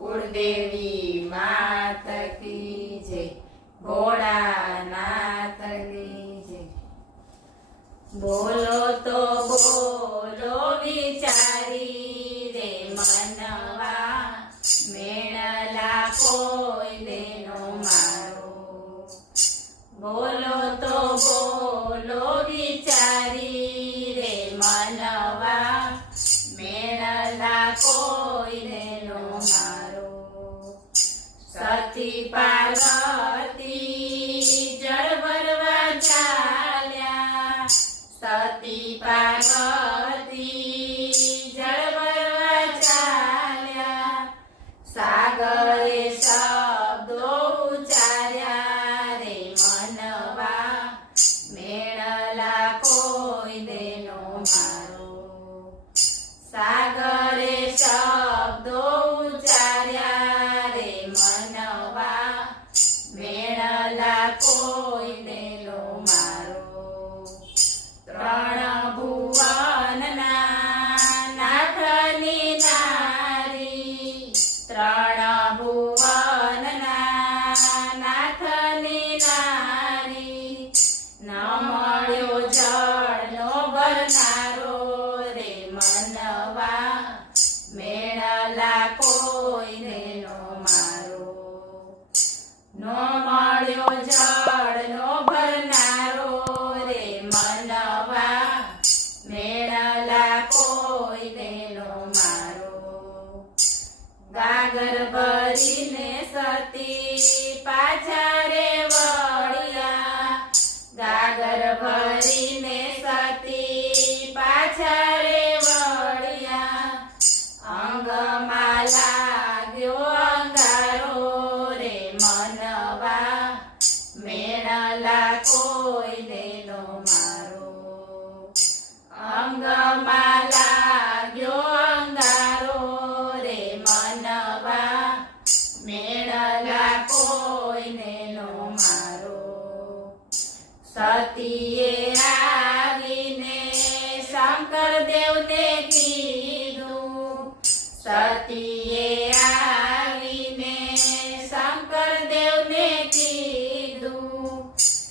कुलदेवी मात की जय, भोळानाथ की जय। बोलो तो बोलो विचारी रे मनवा, मेणला कोई देनो मारो। बोलो तो बोलो विचारी रे मनवा, मेणला कोई देनो मारो। सती पार्वती जળ ભરવા ચાલ્યા, સતી પાર્વતી જળ ભરવા ચાલ્યા, સાગરે શબ્દો ઉચ્ચાર્યા રે મનવા, મેણલા કોઈ દેનો મારો। સાગરે શબ્દો ઉચ્ચાર્યા રે મનવા, મેણલા કોઈ દેનો મારો। ત્રણ ભુવનના નાથની નારી, ત્રણ ભુવનના નાથની નારી, ન મળ્યો જળનો ભરનારો રે મનવા, મેણલા કોઈ દેનો મારો। નો મળ્યો જળનો ભરનારો રે મનવા, મેણલા કોઈ દેનો મારો। ગાગર ભરીને સતી પાછા રે વળ્યા, ગાગર ભરીને સતી પાછા રે વળ્યા, અંગમાં લાગ્યો અંગારો રે મનવા, મેણલા કોઈ દેનો મારો। અંગમાં લાગ્યો અંગારો રે મનવા, મેણલા કોઈ દેનો મારો। સતીએ આવીને શંકર દેવને કીધું, સતીએ આવીને શંકર દેવને કીધું,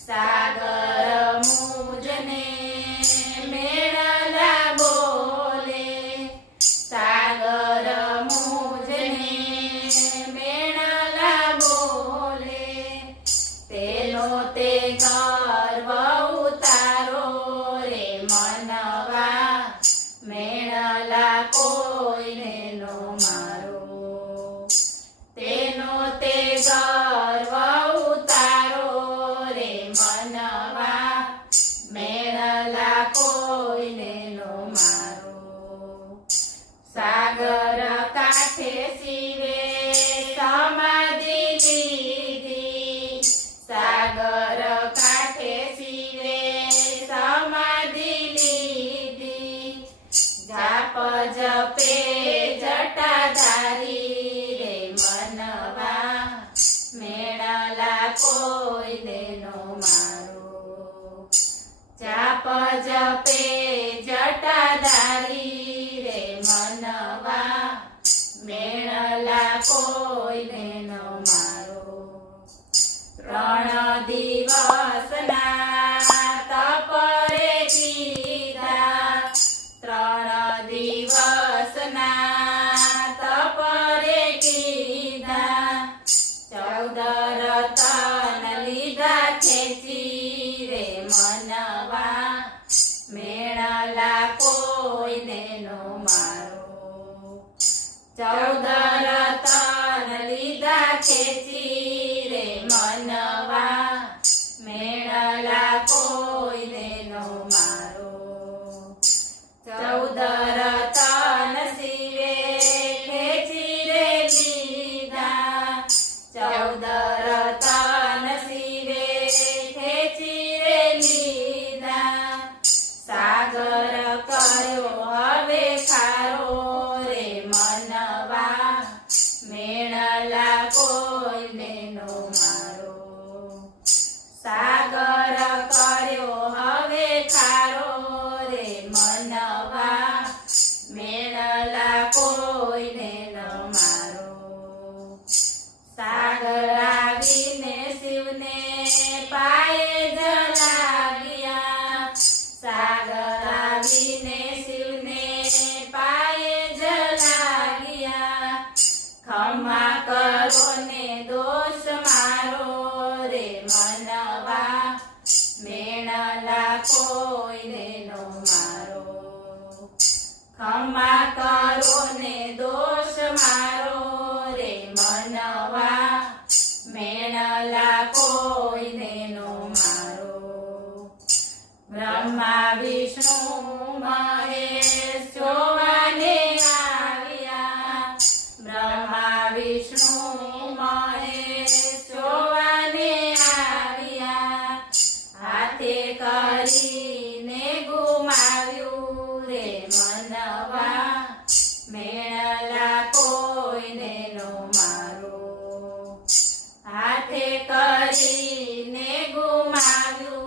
સાગર મુજને મેણલા બોલે, સાગર મુજને મેણલા બોલે, તેનો તે ગર્વ ઉતારો રે મનવા, મેણલા કોઈ દેનો મારો। તેનો તે ગર્વ ઉતારો રે મનવા, મેણલા કોઈ દેનો મારો। સાગર કાંઠે શિવે સમાધિ લીધી, સાગર કાંઠે શિવે સમાધિ લીધી, જાપ જપે જટાધારી રે મનવા, મેણલા કોઈ દેનો મારો। જાપ જપે જટાધારી રે મનવા, મેણલા કોઈ દેનો મારો। ત્રણ દિવસના તપરે કીધા, ત્રણ દિવસના તપરે કીધા, 14 રતન લીધા ખેંચી રે મનવા, મેણલા કોઈ દેનો મારો। 14 રતન લીધા ખેંચી રે મનવા, મેણલા કોઈ દેનો મારો। 14 રતન શિવે ખેંચી રે લીધા, 14 રતન શિવે ખેંચી રે લીધા, સાગર કર્યો હવે ખારો રે મનવા, મેણલા કોઈ દેનો મારો। આવીને શિવને પાયે જ લાગ્યા ખમા કરો ને દોષ મારો રે મનવા મેણલા કોઈને નો મારો ખમા કરો ને દોષ મારો રે મનવા મેણલા કોઈને નો મારો બ્રહ્મા વિષ્ણુ મહેશ જોવાને આવ્યા બ્રહ્મા વિષ્ણુ મહેશ જોવાને આવ્યા હાથે કરીને ગુમાવ્યું રે મનવા મેણલા કોઈને નો મારો હાથે કરીને ગુમાવ્યું